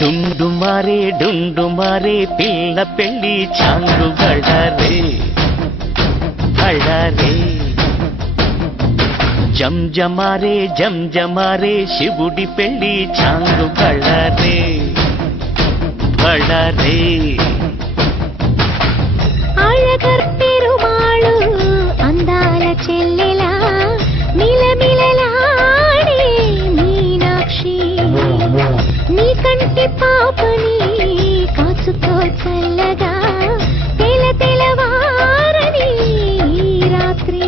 డుండుమారే డుండుమారే పిల్ల పెళ్ళి చాంగు గళరే గళరే జంజమారే జంజమారే శివుడి పెళ్ళి చాంగు గళరే గళరే అళగర్ పెరుమాళు అందాల చెల్లెలా మిలమిలలాడే మీనాక్షి నీ కంటి పాపని కాచుకో చల్లగా తెల తెలవారని రాత్రి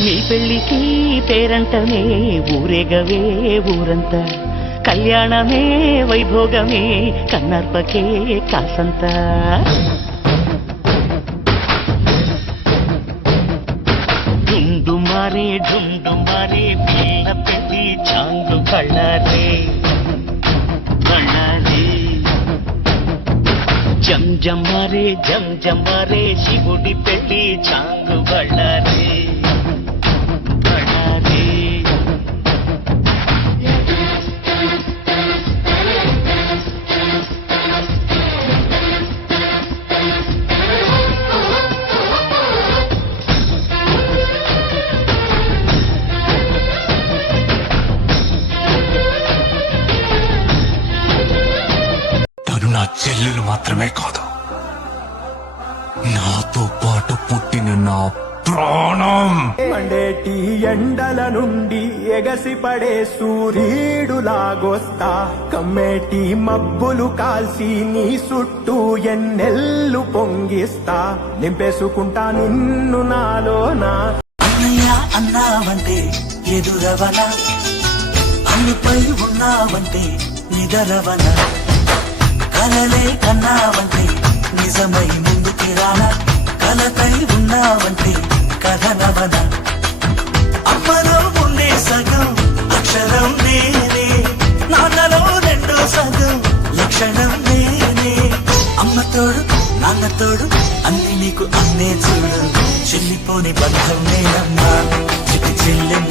నీ పెళ్ళికి పేరంటమే ఊరేగవే ఊరంతా కళ్యాణమే వైభోగమే కన్నర్పకే కాసంత డుండుమారే డుండుమారే పిల్ల పెళ్ళి చాంగు కళ్ళరే కళ్ళరే జంజమారే జంజమారే శివుడి పెళ్ళి చాంగు కళ్ళరే నా చెల్లెలు మాత్రమే కాదు, నాతో పాటు పుట్టిన నా ప్రాణం. మండేటి ఎండల నుండి ఎగసిపడే సూర్యుడులాగొస్తా, కమ్మేటి మబ్బులు కాల్సి నీ చుట్టూ ఎన్నెల్లు పొంగిస్తా, నింపేసుకుంటా నిన్ను నాలోనా. అన్నయ్య అన్నావంటే ఎదురవన, అన్నిపై ఉన్నావంటే నిదరవన, కలలే కన్నావంటే నిజమై ముందుకి రాన, కలతై ఉన్నావంటే కథనవన. అమ్మలో ఉండే సగం అక్షరం నేనే, నాన్నలో రెండో సగం లక్షణం నేనే. అమ్మతోడు నాన్నతోడు అన్ని నీకు అన్నే చూడు, చెల్లిపోని బంధం నేనమ్మా, చిటి చెల్లెమ్మ